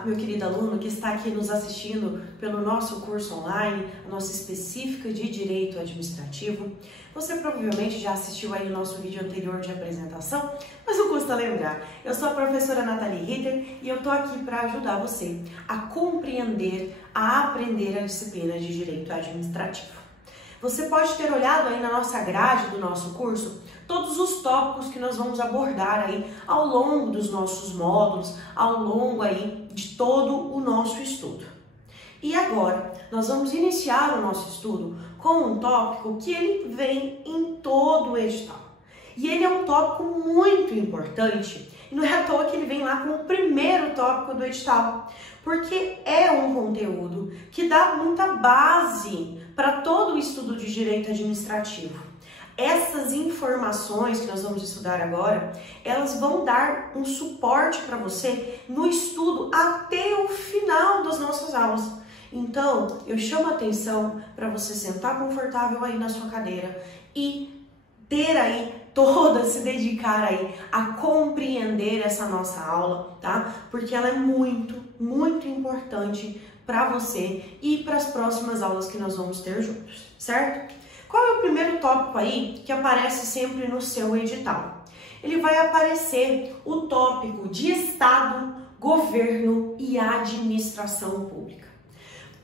Olá, meu querido aluno que está aqui nos assistindo pelo nosso curso online, a nossa específica de Direito Administrativo. Você provavelmente já assistiu aí o nosso vídeo anterior de apresentação, mas não custa lembrar. Eu sou a professora Nathalie Ritter e eu estou aqui para ajudar você a compreender, a aprender a disciplina de Direito Administrativo. Você pode ter olhado aí na nossa grade do nosso curso todos os tópicos que nós vamos abordar aí ao longo dos nossos módulos, ao longo aí de todo o nosso estudo. E agora, nós vamos iniciar o nosso estudo com um tópico que ele vem em todo o edital. E ele é um tópico muito importante, e não é à toa que ele vem lá como o primeiro tópico do edital, porque é um conteúdo que dá muita base para todo o estudo de direito administrativo. Essas informações que nós vamos estudar agora, elas vão dar um suporte para você no estudo até o final das nossas aulas. Então, eu chamo a atenção para você sentar confortável aí na sua cadeira e ter aí se dedicar aí a compreender essa nossa aula, tá? Porque ela é muito, muito importante para você e para as próximas aulas que nós vamos ter juntos, certo? Qual é o primeiro tópico aí que aparece sempre no seu edital? Ele vai aparecer o tópico de Estado, Governo e Administração Pública.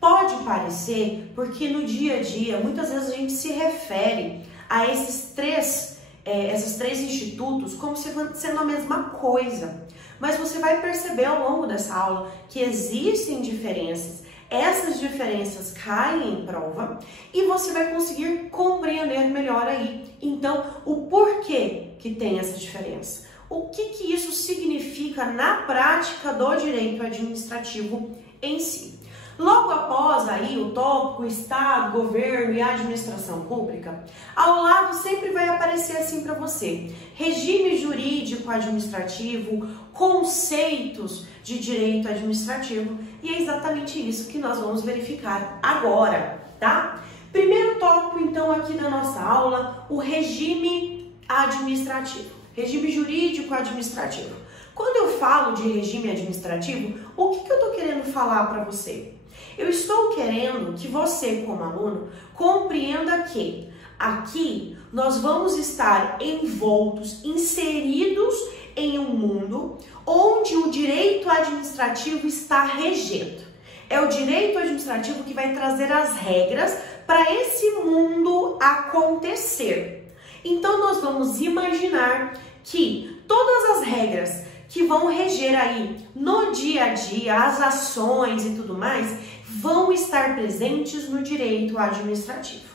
Pode parecer porque no dia a dia, muitas vezes a gente se refere a esses três institutos como se sendo a mesma coisa. Mas você vai perceber ao longo dessa aula que existem diferenças. Essas diferenças caem em prova e você vai conseguir compreender melhor aí. Então, o porquê que tem essa diferença? O que isso significa na prática do direito administrativo em si? Logo após aí o tópico Estado, Governo e Administração Pública, ao lado sempre vai aparecer assim para você: regime jurídico administrativo, conceitos de direito administrativo, e é exatamente isso que nós vamos verificar agora, tá? Primeiro tópico então aqui da nossa aula, o regime administrativo, regime jurídico administrativo. Quando eu falo de regime administrativo, o que eu estou querendo falar para você? Eu estou querendo que você, como aluno, compreenda que aqui nós vamos estar envoltos, inseridos em um mundo onde o direito administrativo está regendo. É o direito administrativo que vai trazer as regras para esse mundo acontecer. Então, nós vamos imaginar que todas as regras que vão reger aí no dia a dia, as ações e tudo mais, vão estar presentes no direito administrativo.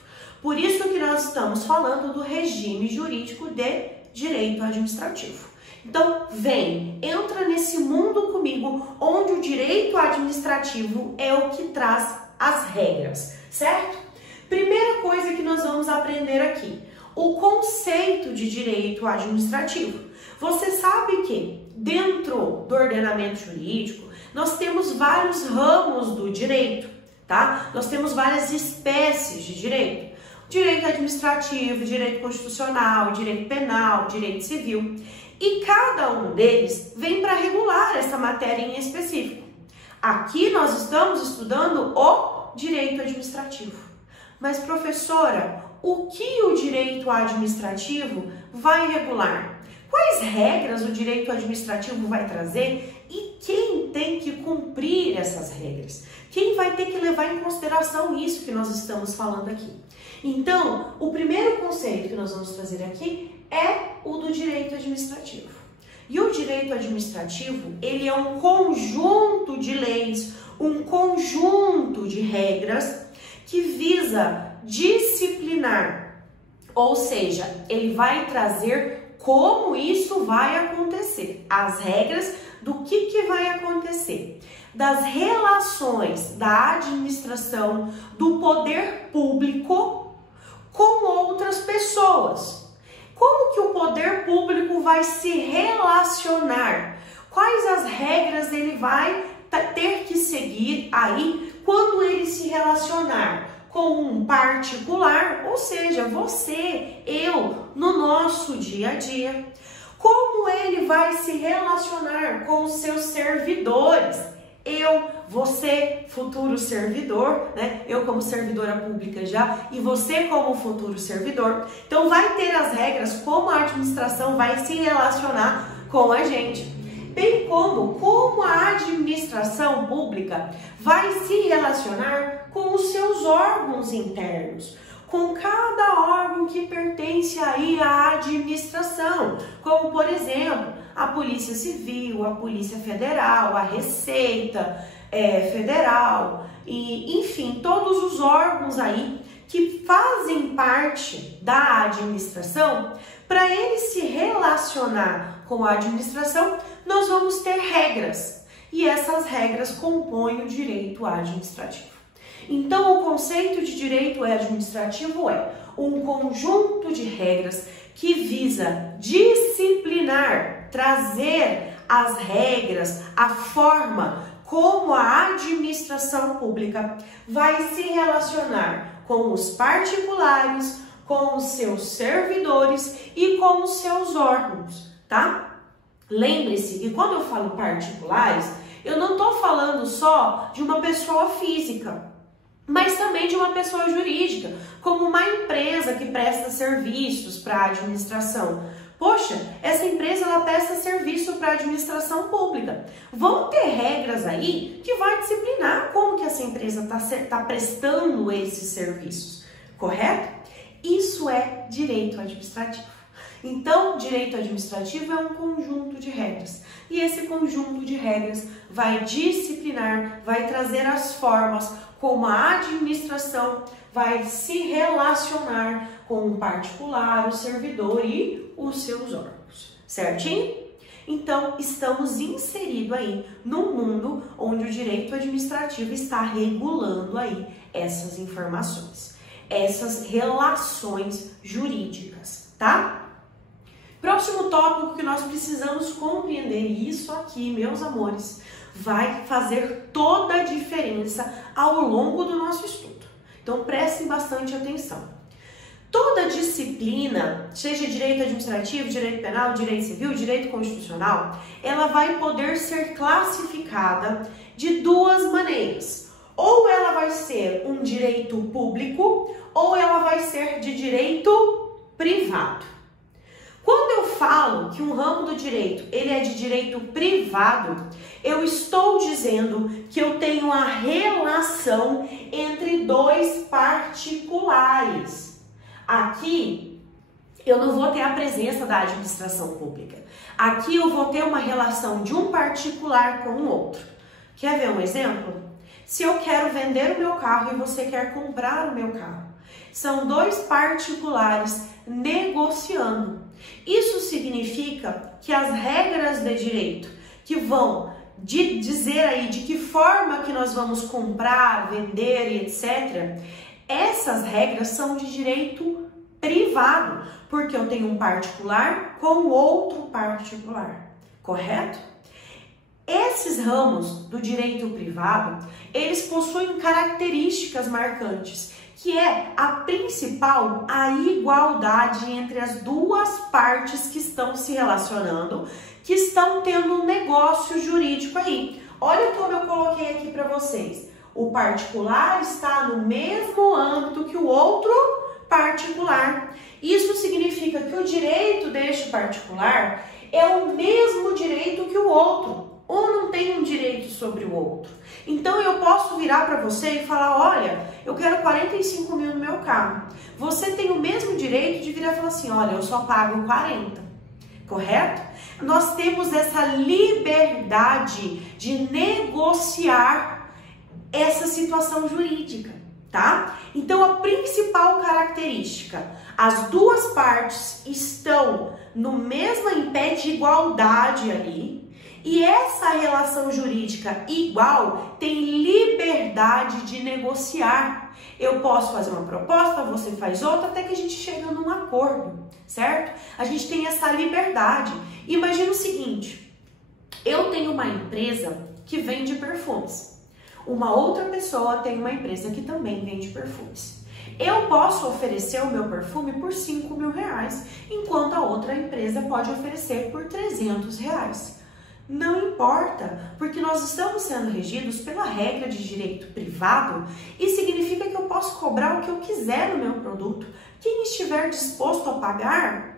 Por isso que nós estamos falando do regime jurídico de direito administrativo. Então, entra nesse mundo comigo, onde o direito administrativo é o que traz as regras, certo? Primeira coisa que nós vamos aprender aqui, o conceito de direito administrativo. Você sabe que dentro do ordenamento jurídico, nós temos vários ramos do direito, tá? Nós temos várias espécies de direito. Direito administrativo, direito constitucional, direito penal, direito civil. E cada um deles vem para regular essa matéria em específico. Aqui nós estamos estudando o direito administrativo. Mas, professora, o que o direito administrativo vai regular? Quais regras o direito administrativo vai trazer e quem tem que cumprir essas regras? Quem vai ter que levar em consideração isso que nós estamos falando aqui? Então, o primeiro conceito que nós vamos trazer aqui é o do direito administrativo. E o direito administrativo, ele é um conjunto de leis, um conjunto de regras que visa disciplinar, ou seja, ele vai trazer como isso vai acontecer, as regras do que vai acontecer, das relações da administração, do poder público com outras pessoas. Como que o poder público vai se relacionar? Quais as regras ele vai ter que seguir aí quando ele se relacionar com um particular, ou seja, você, eu, no nosso dia a dia? Como ele vai se relacionar com os seus servidores? Você, futuro servidor, né? Eu como servidora pública já, e você como futuro servidor. Então vai ter as regras como a administração vai se relacionar com a gente, bem como a administração pública vai se relacionar com os seus órgãos internos, com cada órgão que pertence aí à administração, como por exemplo, a Polícia Civil, a Polícia Federal, a Receita Federal, e enfim, todos os órgãos aí que fazem parte da administração. Para ele se relacionar com a administração, nós vamos ter regras, e essas regras compõem o direito administrativo. Então, o conceito de direito administrativo é um conjunto de regras que visa disciplinar, trazer as regras, a forma como a administração pública vai se relacionar com os particulares, com os seus servidores e com os seus órgãos, tá? Lembre-se que quando eu falo particulares, eu não estou falando só de uma pessoa física, mas também de uma pessoa jurídica, como uma empresa que presta serviços para a administração. Poxa, essa empresa ela presta serviço para a administração pública. Vão ter regras aí que vai disciplinar como que essa empresa está prestando esses serviços, correto? Isso é direito administrativo. Então, direito administrativo é um conjunto de regras. E esse conjunto de regras vai disciplinar, vai trazer as formas como a administração vai se relacionar com o particular, o servidor e os seus órgãos. Certinho? Então, estamos inseridos aí num mundo onde o direito administrativo está regulando aí essas informações, essas relações jurídicas, tá? Próximo tópico que nós precisamos compreender, e isso aqui, meus amores, vai fazer toda a diferença ao longo do nosso estudo. Então, prestem bastante atenção. Toda disciplina, seja direito administrativo, direito penal, direito civil, direito constitucional, ela vai poder ser classificada de duas maneiras. Ou ela vai ser um direito público, ou ela vai ser de direito privado. Quando eu falo que um ramo do direito ele é de direito privado, eu estou dizendo que eu tenho a relação entre dois particulares. Aqui eu não vou ter a presença da administração pública. Aqui eu vou ter uma relação de um particular com o outro. Quer ver um exemplo? Se eu quero vender o meu carro e você quer comprar o meu carro, são dois particulares negociando. Isso significa que as regras de direito que vão dizer aí de que forma que nós vamos comprar, vender e etc., essas regras são de direito privado, porque eu tenho um particular com outro particular, correto? Esses ramos do direito privado, eles possuem características marcantes, que é a principal, a igualdade entre as duas partes que estão se relacionando, que estão tendo um negócio jurídico aí. Olha como eu coloquei aqui para vocês. O particular está no mesmo âmbito que o outro particular. Isso significa que o direito deste particular é o mesmo direito que o outro. Um não tem um direito sobre o outro. Então eu posso virar para você e falar, olha, eu quero 45 mil no meu carro. Você tem o mesmo direito de virar e falar assim, olha, eu só pago 40. Correto? Nós temos essa liberdade de negociar essa situação jurídica, tá? Então a principal característica, as duas partes estão no mesmo em pé de igualdade ali. E essa relação jurídica igual tem liberdade de negociar. Eu posso fazer uma proposta, você faz outra, até que a gente chega num acordo, certo? A gente tem essa liberdade. Imagina o seguinte, eu tenho uma empresa que vende perfumes. Uma outra pessoa tem uma empresa que também vende perfumes. Eu posso oferecer o meu perfume por 5 mil reais, enquanto a outra empresa pode oferecer por 300 reais. Não importa, porque nós estamos sendo regidos pela regra de direito privado e significa que eu posso cobrar o que eu quiser no meu produto. Quem estiver disposto a pagar,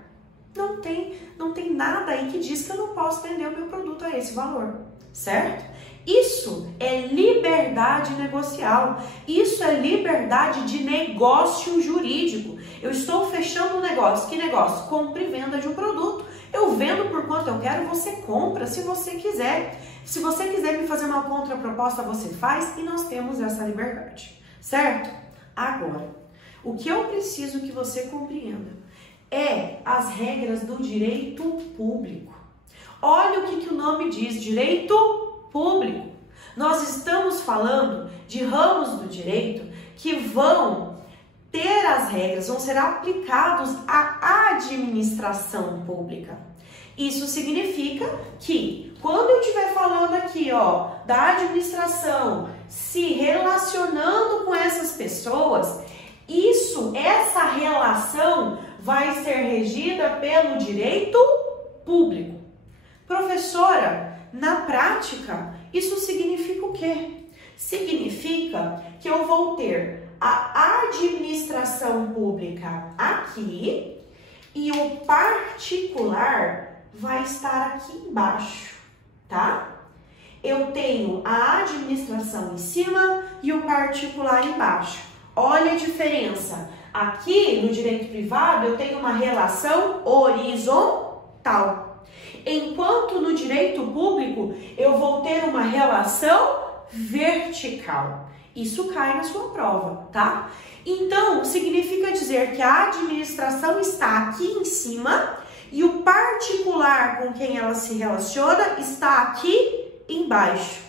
não tem nada aí que diz que eu não posso vender o meu produto a esse valor, certo? Isso é liberdade negocial, isso é liberdade de negócio jurídico. Eu estou fechando um negócio. Que negócio? Compra e venda de um produto. Eu vendo por quanto eu quero, você compra se você quiser. Se você quiser me fazer uma contraproposta, você faz e nós temos essa liberdade, certo? Agora, o que eu preciso que você compreenda é as regras do direito público. Olha o que o nome diz, direito público. Nós estamos falando de ramos do direito que vão ter as regras, vão ser aplicados à administração pública. Isso significa que quando eu estiver falando aqui, da administração, se relacionando com essas pessoas, essa relação vai ser regida pelo direito público. Professora, na prática, isso significa o quê? Significa que eu vou ter a administração pública aqui e o particular vai estar aqui embaixo, tá? Eu tenho a administração em cima e o particular embaixo. Olha a diferença. Aqui no direito privado eu tenho uma relação horizontal, enquanto no direito público eu vou ter uma relação vertical. Isso cai na sua prova, tá? Então, significa dizer que a administração está aqui em cima e o particular com quem ela se relaciona está aqui embaixo.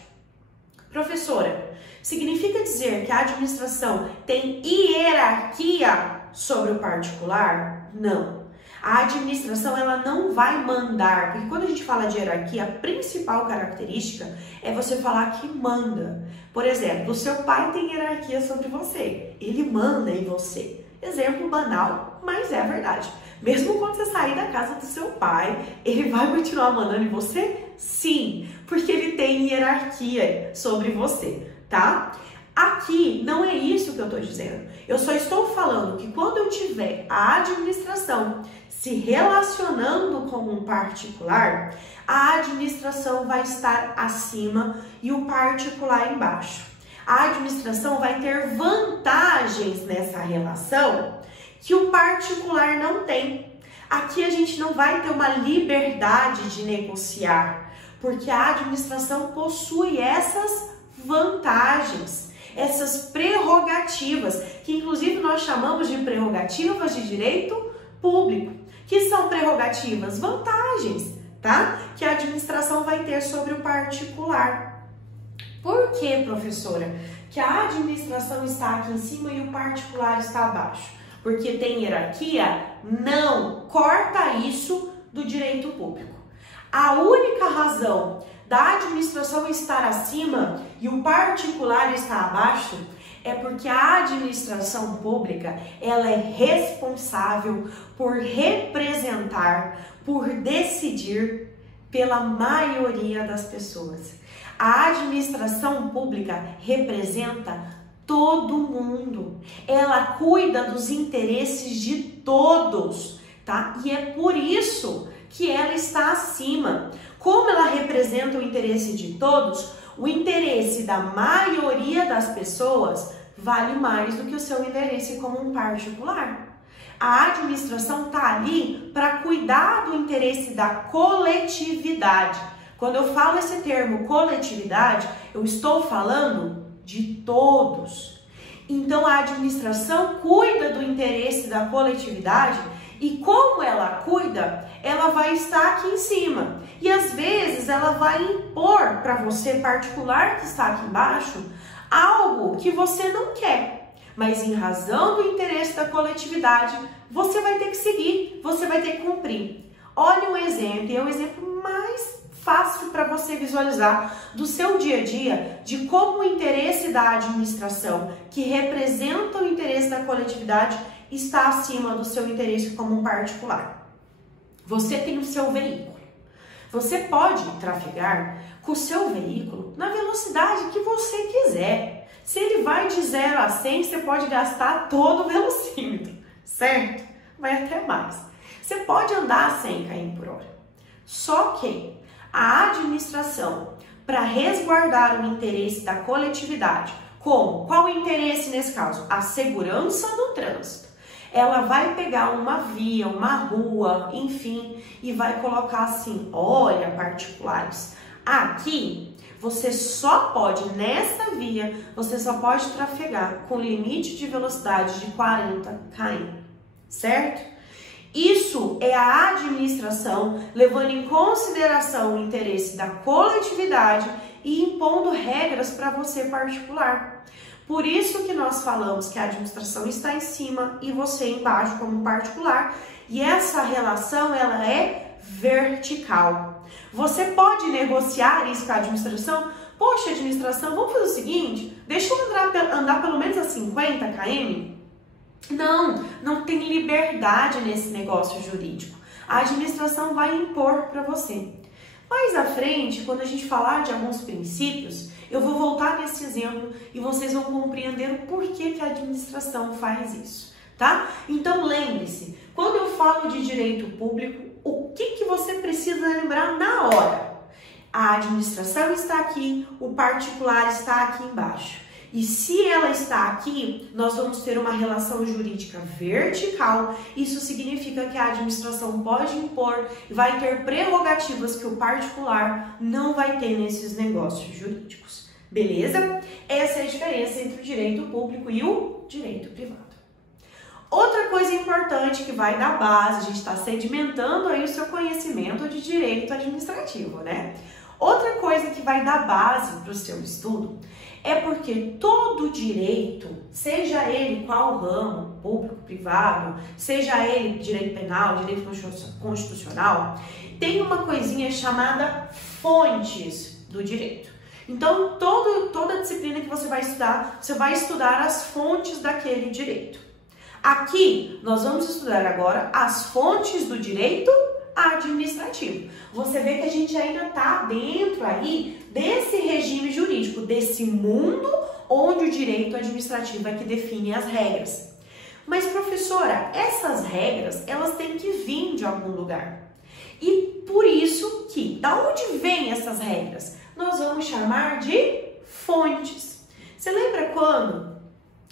Professora, significa dizer que a administração tem hierarquia sobre o particular? Não. A administração, ela não vai mandar, porque quando a gente fala de hierarquia, a principal característica é você falar que manda. Por exemplo, o seu pai tem hierarquia sobre você, ele manda em você. Exemplo banal, mas é verdade. Mesmo quando você sair da casa do seu pai, ele vai continuar mandando em você? Sim, porque ele tem hierarquia sobre você, tá? Aqui não é isso que eu estou dizendo. Eu só estou falando que quando eu tiver a administração se relacionando com um particular, a administração vai estar acima e o particular embaixo. A administração vai ter vantagens nessa relação que o particular não tem. Aqui a gente não vai ter uma liberdade de negociar, porque a administração possui essas vantagens, essas prerrogativas, que inclusive nós chamamos de prerrogativas de direito público. Que são prerrogativas? Vantagens, tá? Que a administração vai ter sobre o particular. Por que, professora, que a administração está aqui em cima e o particular está abaixo? Porque tem hierarquia? Não! Corta isso do direito público. A única razão da administração estar acima e o particular estar abaixo é porque a administração pública, ela é responsável por representar, por decidir pela maioria das pessoas. A administração pública representa todo mundo. Ela cuida dos interesses de todos, tá? E é por isso que ela está acima. Como ela representa o interesse de todos, o interesse da maioria das pessoas vale mais do que o seu interesse como um particular. A administração está ali para cuidar do interesse da coletividade. Quando eu falo esse termo coletividade, eu estou falando de todos. Então a administração cuida do interesse da coletividade e como ela cuida, ela vai estar aqui em cima. E às vezes ela vai impor para você particular que está aqui embaixo algo que você não quer. Mas em razão do interesse da coletividade, você vai ter que seguir, você vai ter que cumprir. Olha um exemplo, e é o exemplo mais fácil para você visualizar do seu dia a dia, de como o interesse da administração, que representa o interesse da coletividade, está acima do seu interesse como um particular. Você tem o seu veículo. Você pode trafegar com o seu veículo na velocidade que você quiser. Se ele vai de 0 a 100, você pode gastar todo o velocímetro, certo? Vai até mais. Você pode andar a 100 km por hora. Só que a administração, para resguardar o interesse da coletividade, como? Qual o interesse nesse caso? A segurança no trânsito. Ela vai pegar uma via, uma rua, enfim, e vai colocar assim, olha, particulares, aqui você só pode, nessa via, você só pode trafegar com limite de velocidade de 40 km, certo? Isso é a administração levando em consideração o interesse da coletividade e impondo regras para você particular. Por isso que nós falamos que a administração está em cima e você embaixo como particular, e essa relação ela é vertical. Você pode negociar isso com a administração. Poxa, administração, vamos fazer o seguinte, deixa eu andar pelo menos a 50 km? Não tem liberdade nesse negócio jurídico. A administração vai impor para você. Mais à frente, quando a gente falar de alguns princípios, eu vou voltar nesse exemplo e vocês vão compreender o porquê que a administração faz isso, tá? Então lembre-se, quando eu falo de direito público, o que você precisa lembrar na hora? A administração está aqui, o particular está aqui embaixo. E se ela está aqui, nós vamos ter uma relação jurídica vertical. Isso significa que a administração pode impor e vai ter prerrogativas que o particular não vai ter nesses negócios jurídicos. Beleza? Essa é a diferença entre o direito público e o direito privado. Outra coisa importante que vai dar base, a gente está sedimentando aí o seu conhecimento de direito administrativo, né? Outra coisa que vai dar base para o seu estudo é porque todo direito, seja ele qual ramo, público, privado, seja ele direito penal, direito constitucional, tem uma coisinha chamada fontes do direito. Então, toda disciplina que você vai estudar as fontes daquele direito. Aqui, nós vamos estudar agora as fontes do direito administrativo. Você vê que a gente ainda está dentro aí desse regime jurídico, desse mundo onde o direito administrativo é que define as regras. Mas, professora, essas regras, elas têm que vir de algum lugar. E por isso que, da onde vêm essas regras? Nós vamos chamar de fontes. Você lembra quando?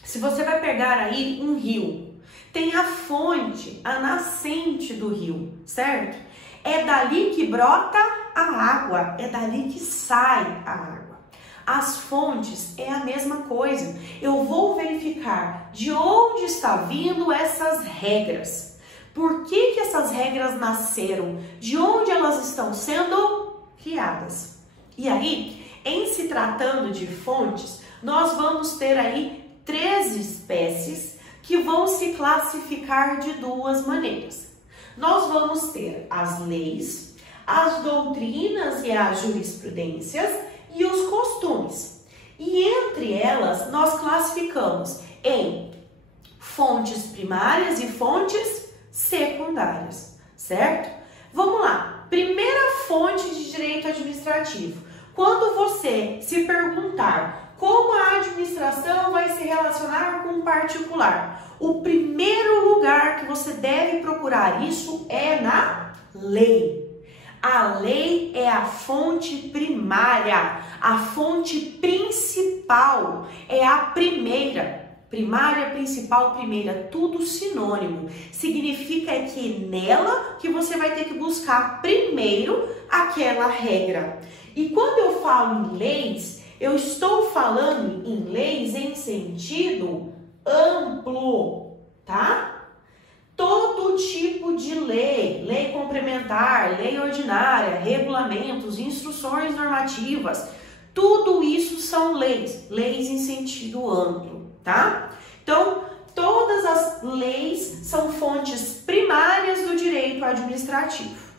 Se você vai pegar aí um rio, tem a fonte, a nascente do rio, certo? É dali que brota a água, é dali que sai a água. As fontes é a mesma coisa. Eu vou verificar de onde está vindo essas regras. Por que essas regras nasceram? De onde elas estão sendo criadas? E aí, em se tratando de fontes, nós vamos ter aí 3 espécies que vão se classificar de 2 maneiras. Nós vamos ter as leis, as doutrinas e as jurisprudências e os costumes. E entre elas, nós classificamos em fontes primárias e fontes secundárias, certo? Vamos lá. Primeira fonte de direito administrativo. Quando você se perguntar como a administração vai se relacionar com o particular, o primeiro lugar que você deve procurar isso é na lei. A lei é a fonte primária, a fonte principal, é a primeira. Primária, principal, primeira, tudo sinônimo. Significa que nela que você vai ter que buscar primeiro aquela regra. E quando eu falo em leis, eu estou falando em leis em sentido amplo, tá? Todo tipo de lei, lei complementar, lei ordinária, regulamentos, instruções normativas, tudo isso são leis, leis em sentido amplo, tá? Então, todas as leis são fontes primárias do direito administrativo.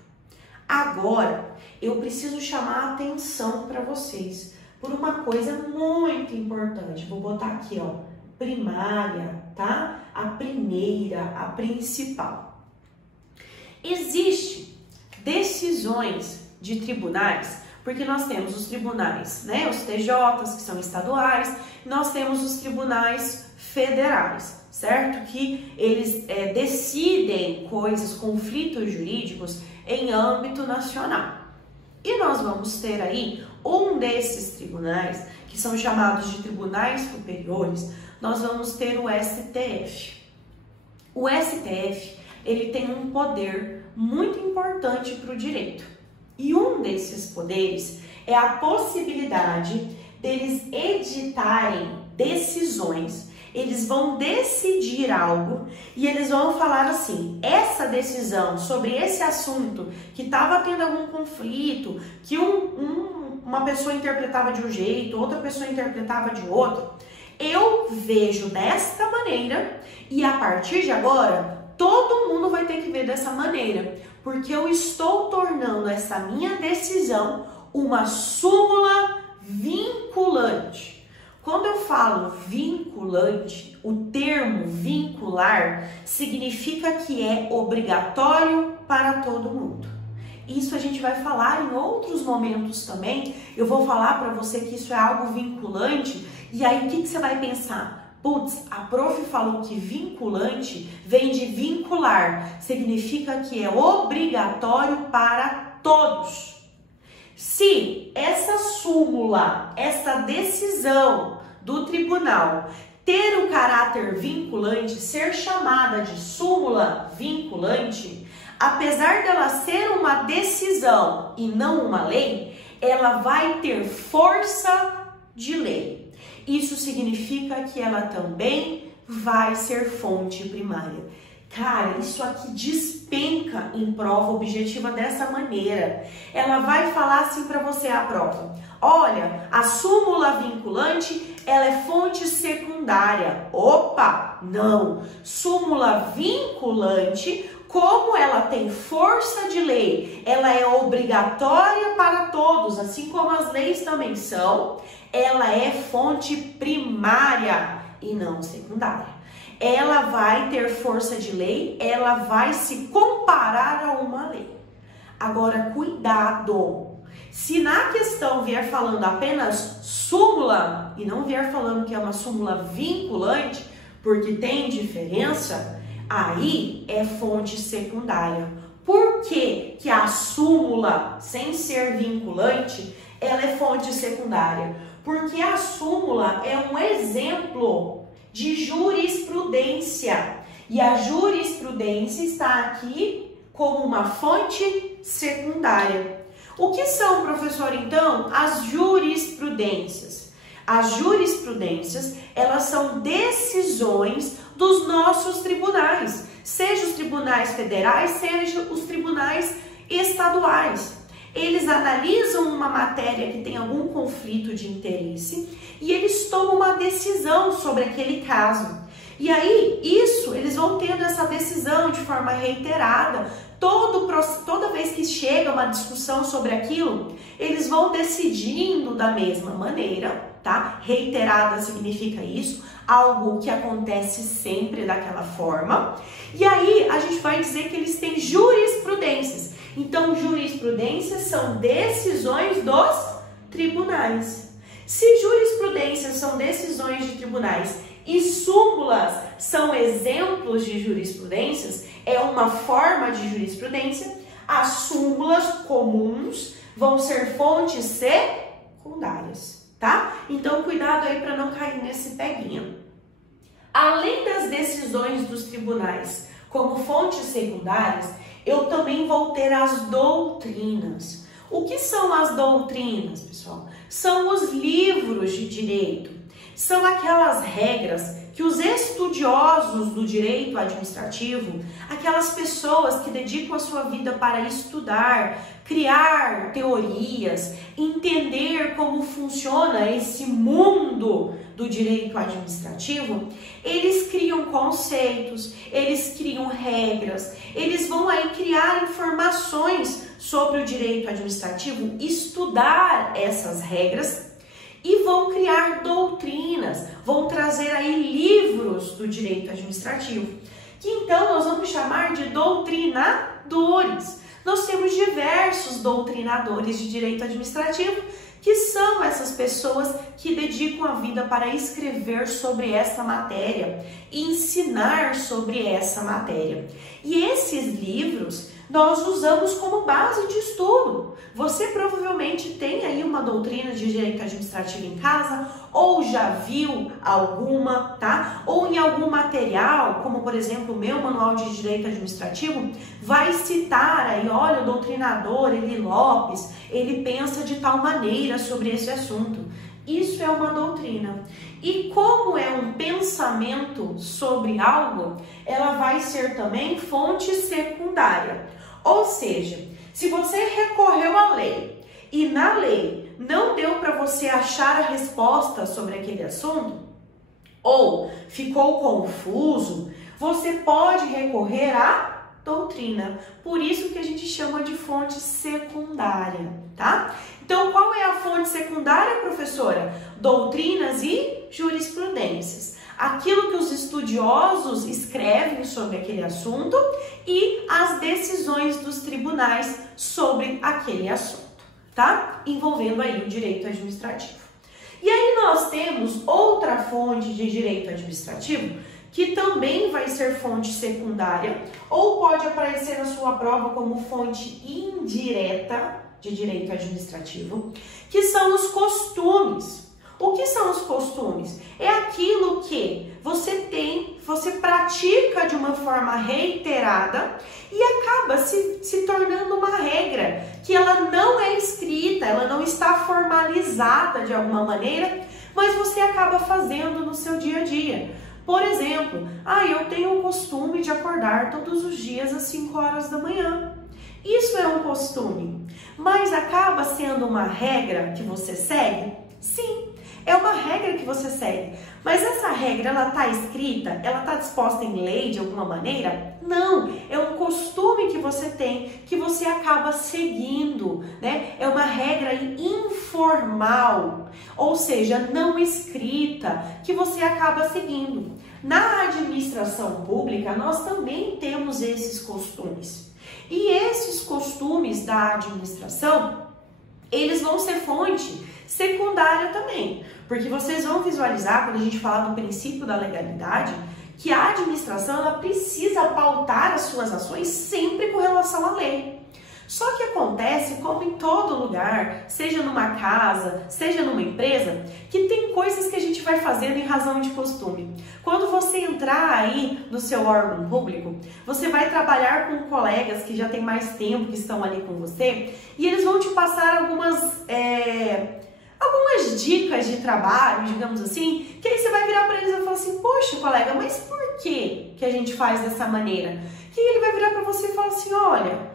Agora, eu preciso chamar a atenção para vocês por uma coisa muito importante. Vou botar aqui, ó, primária, tá? A primeira, a principal. Existem decisões de tribunais, porque nós temos os tribunais, né, os TJs, que são estaduais, nós temos os tribunais federais, certo? Que eles decidem coisas, conflitos jurídicos em âmbito nacional. E nós vamos ter aí um desses tribunais, que são chamados de tribunais superiores, nós vamos ter o STF. O STF, ele tem um poder muito importante para o direito. E um desses poderes é a possibilidade deles editarem decisões. Eles vão decidir algo e eles vão falar assim, essa decisão sobre esse assunto que estava tendo algum conflito, que uma pessoa interpretava de um jeito, outra pessoa interpretava de outro, eu vejo desta maneira e a partir de agora todo mundo vai ter que ver dessa maneira, porque eu estou tornando essa minha decisão uma súmula vinculante. Quando eu falo vinculante, o termo vincular significa que é obrigatório para todo mundo. Isso a gente vai falar em outros momentos também. Eu vou falar para você que isso é algo vinculante e aí o que você vai pensar? Putz, a prof falou que vinculante vem de vincular, significa que é obrigatório para todos. Se essa súmula, essa decisão do tribunal ter o caráter vinculante, ser chamada de súmula vinculante, apesar dela ser uma decisão e não uma lei, ela vai ter força de lei. Isso significa que ela também vai ser fonte primária. Cara, isso aqui despenca em prova objetiva dessa maneira. Ela vai falar assim para você a prova. Olha, a súmula vinculante, ela é fonte secundária. Opa, não. Súmula vinculante, como ela tem força de lei, ela é obrigatória para todos, assim como as leis também são, ela é fonte primária e não secundária. Ela vai ter força de lei, ela vai se comparar a uma lei. Agora, cuidado! Se na questão vier falando apenas súmula e não vier falando que é uma súmula vinculante, porque tem diferença, aí é fonte secundária. Por que que a súmula, sem ser vinculante, ela é fonte secundária? Porque a súmula é um exemplo de jurisprudência. E a jurisprudência está aqui como uma fonte secundária. O que são, professor, então, as jurisprudências? As jurisprudências, elas são decisões dos nossos tribunais, seja os tribunais federais, seja os tribunais estaduais. Eles analisam uma matéria que tem algum conflito de interesse e eles tomam uma decisão sobre aquele caso. E aí, eles vão tendo essa decisão de forma reiterada. Toda vez que chega uma discussão sobre aquilo, eles vão decidindo da mesma maneira, tá? Reiterada significa isso, algo que acontece sempre daquela forma. E aí, a gente vai dizer que eles têm jurisprudências. Então, jurisprudências são decisões dos tribunais. Se jurisprudências são decisões de tribunais e súmulas são exemplos de jurisprudências, é uma forma de jurisprudência, as súmulas comuns vão ser fontes secundárias, tá? Então, cuidado aí para não cair nesse peguinha. Além das decisões dos tribunais como fontes secundárias, eu também vou ter as doutrinas. O que são as doutrinas, pessoal? São os livros de direito. São aquelas regras que os estudiosos do direito administrativo, aquelas pessoas que dedicam a sua vida para estudar, criar teorias, entender como funciona esse mundo do direito administrativo, eles criam conceitos, eles criam regras, eles vão aí criar informações sobre o direito administrativo, estudar essas regras e vão criar doutrinas, vão trazer aí livros do direito administrativo, que então nós vamos chamar de doutrinadores. Nós temos diversos doutrinadores de direito administrativo, que são essas pessoas que dedicam a vida para escrever sobre essa matéria, ensinar sobre essa matéria. E esses livros nós usamos como base de estudo. Você provavelmente tem aí uma doutrina de direito administrativo em casa, ou já viu alguma, tá? Ou em algum material, como por exemplo o meu manual de direito administrativo, vai citar aí, olha, o doutrinador Eli Lopes, ele pensa de tal maneira sobre esse assunto. Isso é uma doutrina. E como é um pensamento sobre algo, ela vai ser também fonte secundária. Ou seja, se você recorreu à lei e na lei não deu para você achar a resposta sobre aquele assunto, ou ficou confuso, você pode recorrer à doutrina. Por isso que a gente chama de fonte secundária, tá? Então, qual é a fonte secundária, professora? Doutrinas e jurisprudências. Aquilo que os estudiosos escrevem sobre aquele assunto e as decisões dos tribunais sobre aquele assunto, tá? Envolvendo aí o direito administrativo. E aí nós temos outra fonte de direito administrativo que também vai ser fonte secundária ou pode aparecer na sua prova como fonte indireta de direito administrativo, que são os costumes. O que são os costumes? É aquilo que você pratica de uma forma reiterada e acaba se tornando uma regra, que ela não é escrita, ela não está formalizada de alguma maneira, mas você acaba fazendo no seu dia a dia. Por exemplo, eu tenho o costume de acordar todos os dias às 5 horas da manhã. Isso é um costume, mas acaba sendo uma regra que você segue? Sim. É uma regra que você segue, mas essa regra, ela está escrita, ela está disposta em lei de alguma maneira? Não, é um costume que você tem, que você acaba seguindo, né? É uma regra informal, ou seja, não escrita, que você acaba seguindo. Na administração pública, nós também temos esses costumes. E esses costumes da administração, eles vão ser fonte secundária também, porque vocês vão visualizar, quando a gente falar do princípio da legalidade, que a administração ela precisa pautar as suas ações sempre com relação à lei. Só que acontece, como em todo lugar, seja numa casa, seja numa empresa, que tem coisas que a gente vai fazendo em razão de costume. Quando você entrar aí no seu órgão público, você vai trabalhar com colegas que já tem mais tempo, que estão ali com você, e eles vão te passar algumas dicas de trabalho, digamos assim, que aí você vai virar para eles e falar assim, poxa, colega, mas por que a gente faz dessa maneira? Que ele vai virar para você e falar assim, olha,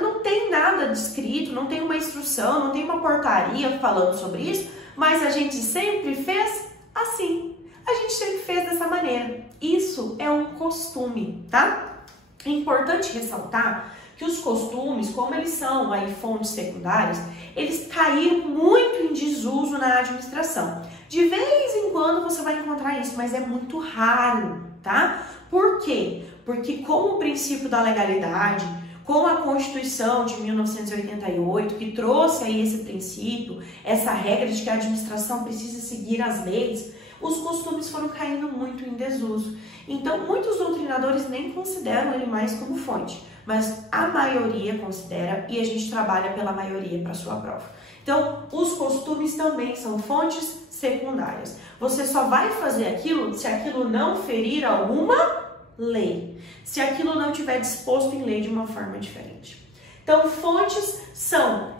não tem nada descrito, não tem uma instrução, não tem uma portaria falando sobre isso, mas a gente sempre fez assim. A gente sempre fez dessa maneira. Isso é um costume, tá? É importante ressaltar que os costumes, como eles são aí fontes secundárias, eles caíram muito em desuso na administração. De vez em quando você vai encontrar isso, mas é muito raro, tá? Por quê? Porque com o princípio da legalidade, com a Constituição de 1988, que trouxe aí esse princípio, essa regra de que a administração precisa seguir as leis, os costumes foram caindo muito em desuso. Então, muitos doutrinadores nem consideram ele mais como fonte, mas a maioria considera e a gente trabalha pela maioria para sua prova. Então, os costumes também são fontes secundárias. Você só vai fazer aquilo se aquilo não ferir alguma lei, se aquilo não estiver disposto em lei de uma forma diferente. Então, fontes são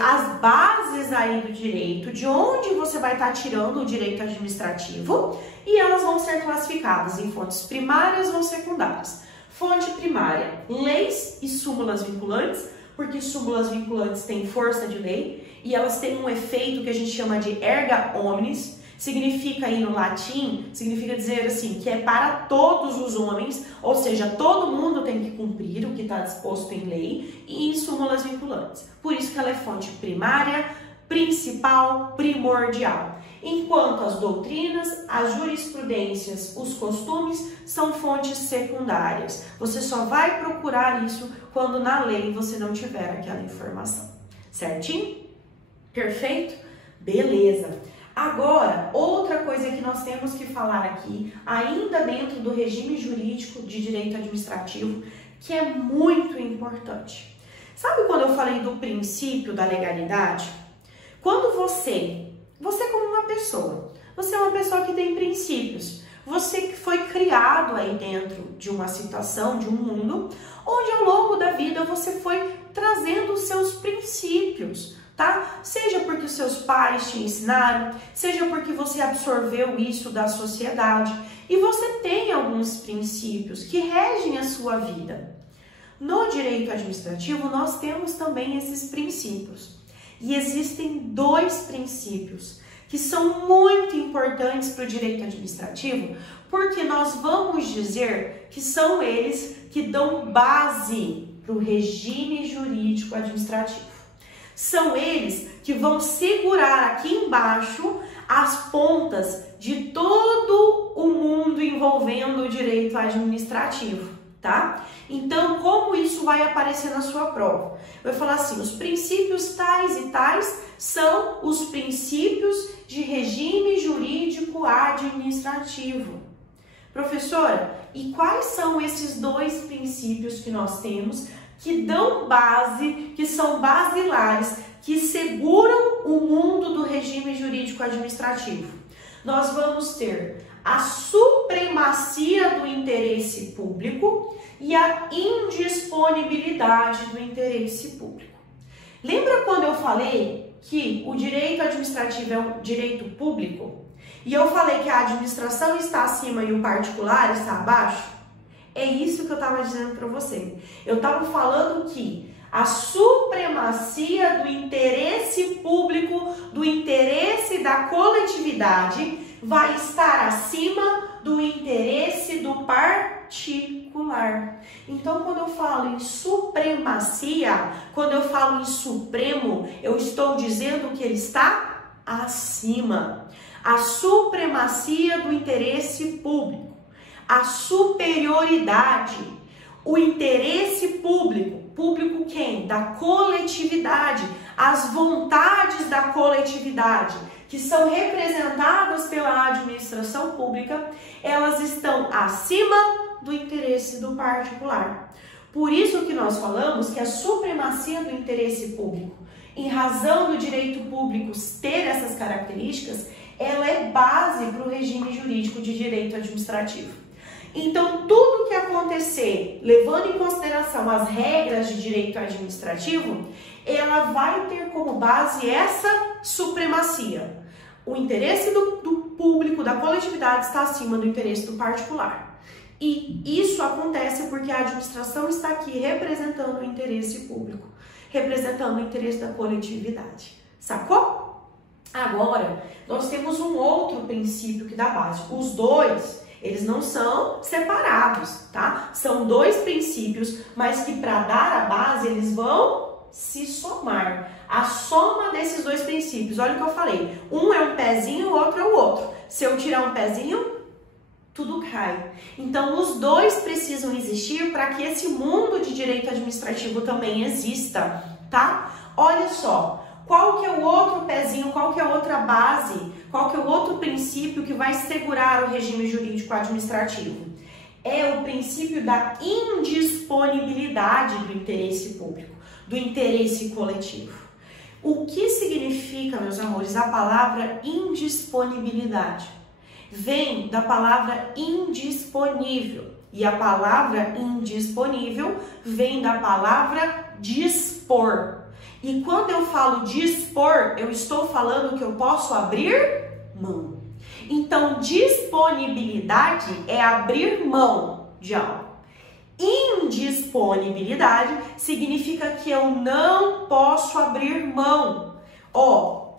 as bases aí do direito, de onde você vai estar tirando o direito administrativo, e elas vão ser classificadas em fontes primárias ou secundárias. Fonte primária, leis e súmulas vinculantes, porque súmulas vinculantes têm força de lei e elas têm um efeito que a gente chama de erga omnes. Significa aí no latim, significa dizer assim, que é para todos os homens, ou seja, todo mundo tem que cumprir o que está disposto em lei e em súmulas vinculantes. Por isso que ela é fonte primária, principal, primordial. enquanto as doutrinas, as jurisprudências, os costumes são fontes secundárias. Você só vai procurar isso quando na lei você não tiver aquela informação. Certinho? Perfeito? Beleza. Agora, outra coisa que nós temos que falar aqui, ainda dentro do regime jurídico de direito administrativo, que é muito importante. Sabe quando eu falei do princípio da legalidade? Quando você como uma pessoa, você é uma pessoa que tem princípios, você que foi criado aí dentro de uma situação, de um mundo, onde ao longo da vida você foi trazendo os seus princípios, tá? Seja porque os seus pais te ensinaram, seja porque você absorveu isso da sociedade e você tem alguns princípios que regem a sua vida. No direito administrativo, nós temos também esses princípios. E existem dois princípios que são muito importantes para o direito administrativo, porque nós vamos dizer que são eles que dão base para o regime jurídico administrativo. São eles que vão segurar aqui embaixo as pontas de todo o mundo envolvendo o direito administrativo, tá? Então, como isso vai aparecer na sua prova? Vai falar assim, os princípios tais e tais são os princípios de regime jurídico administrativo. Professora, e quais são esses dois princípios que nós temos que dão base, que são basilares, que seguram o mundo do regime jurídico administrativo? Nós vamos ter a supremacia do interesse público e a indisponibilidade do interesse público. Lembra quando eu falei que o direito administrativo é um direito público? E eu falei que a administração está acima e o particular está abaixo? É isso que eu estava dizendo para você. Eu estava falando que a supremacia do interesse público, do interesse da coletividade, vai estar acima do interesse do particular. Então, quando eu falo em supremacia, quando eu falo em supremo, eu estou dizendo que ele está acima. A supremacia do interesse público, a superioridade, o interesse público. Público quem? Da coletividade, as vontades da coletividade, que são representadas pela administração pública, elas estão acima do interesse do particular. Por isso que nós falamos que a supremacia do interesse público, em razão do direito público ter essas características, ela é base para o regime jurídico de direito administrativo. Então, tudo que acontecer, levando em consideração as regras de direito administrativo, ela vai ter como base essa supremacia. O interesse do público, da coletividade, está acima do interesse do particular. E isso acontece porque a administração está aqui representando o interesse público, representando o interesse da coletividade. Sacou? Agora, nós temos um outro princípio que dá base. Os dois, eles não são separados, tá? São dois princípios, mas que para dar a base, eles vão se somar. A soma desses dois princípios, olha o que eu falei. Um é um pezinho, o outro é o outro. Se eu tirar um pezinho, tudo cai. Então, os dois precisam existir para que esse mundo de direito administrativo também exista, tá? Olha só. Qual que é o outro pezinho, qual que é a outra base, qual que é o outro princípio que vai segurar o regime jurídico administrativo? É o princípio da indisponibilidade do interesse público, do interesse coletivo. O que significa, meus amores, a palavra indisponibilidade? Vem da palavra indisponível, e a palavra indisponível vem da palavra dispor. E quando eu falo dispor, eu estou falando que eu posso abrir mão. Então, disponibilidade é abrir mão de algo. Indisponibilidade significa que eu não posso abrir mão. Ó,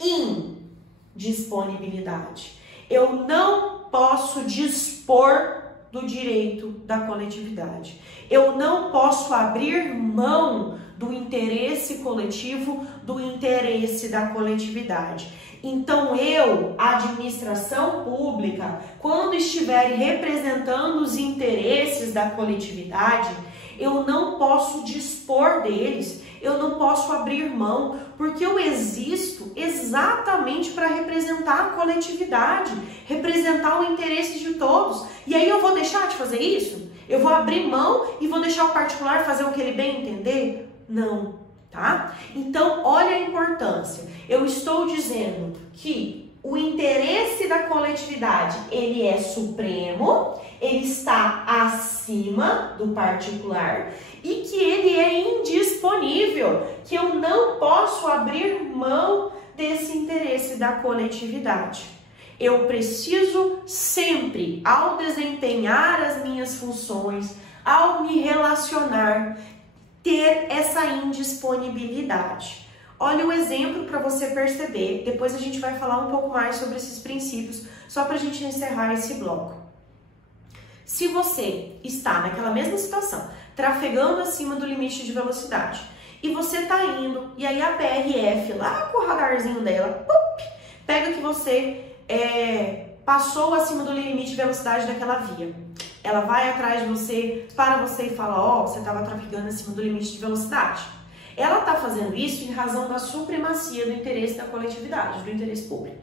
indisponibilidade. Eu não posso dispor do direito da coletividade. Eu não posso abrir mão do interesse coletivo, do interesse da coletividade. Então eu, administração pública, quando estiver representando os interesses da coletividade, eu não posso dispor deles, eu não posso abrir mão, porque eu existo exatamente para representar a coletividade, representar o interesse de todos. E aí eu vou deixar de fazer isso? Eu vou abrir mão e vou deixar o particular fazer o que ele bem entender? Não, tá? Então, olha a importância. Eu estou dizendo que o interesse da coletividade, ele é supremo, ele está acima do particular e que ele é indisponível, que eu não posso abrir mão desse interesse da coletividade. Eu preciso sempre, ao desempenhar as minhas funções, ao me relacionar, ter essa indisponibilidade. Olha o exemplo para você perceber, depois a gente vai falar um pouco mais sobre esses princípios, só para a gente encerrar esse bloco. Se você está naquela mesma situação, trafegando acima do limite de velocidade, e você está indo, e aí a PRF, lá com o radarzinho dela, pega que você passou acima do limite de velocidade daquela via. Ela vai atrás de você, para você e fala, ó, você estava trafegando acima do limite de velocidade. Ela está fazendo isso em razão da supremacia do interesse da coletividade, do interesse público.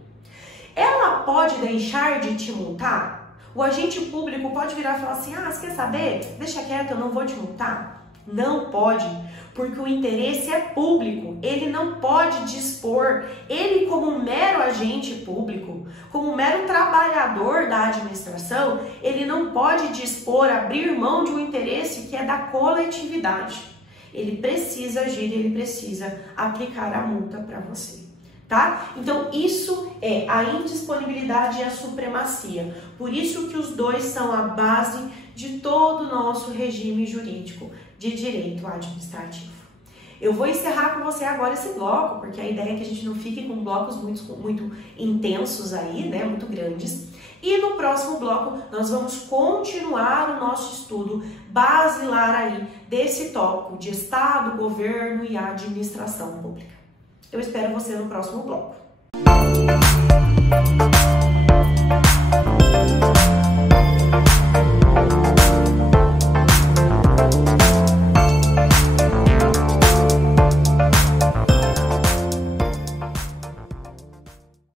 Ela pode deixar de te multar? O agente público pode virar e falar assim, ah, você quer saber? Deixa quieto, eu não vou te multar. Não pode, porque o interesse é público, ele não pode dispor, ele como um mero agente público, como um mero trabalhador da administração, ele não pode dispor, abrir mão de um interesse que é da coletividade. Ele precisa agir, ele precisa aplicar a multa para você, tá? Então, isso é a indisponibilidade e a supremacia. Por isso que os dois são a base de todo o nosso regime jurídico de direito administrativo. Eu vou encerrar com você agora esse bloco, porque a ideia é que a gente não fique com blocos muito intensos aí, né, muito grandes. E no próximo bloco nós vamos continuar o nosso estudo basilar aí desse tópico de Estado, governo e administração pública. Eu espero você no próximo bloco.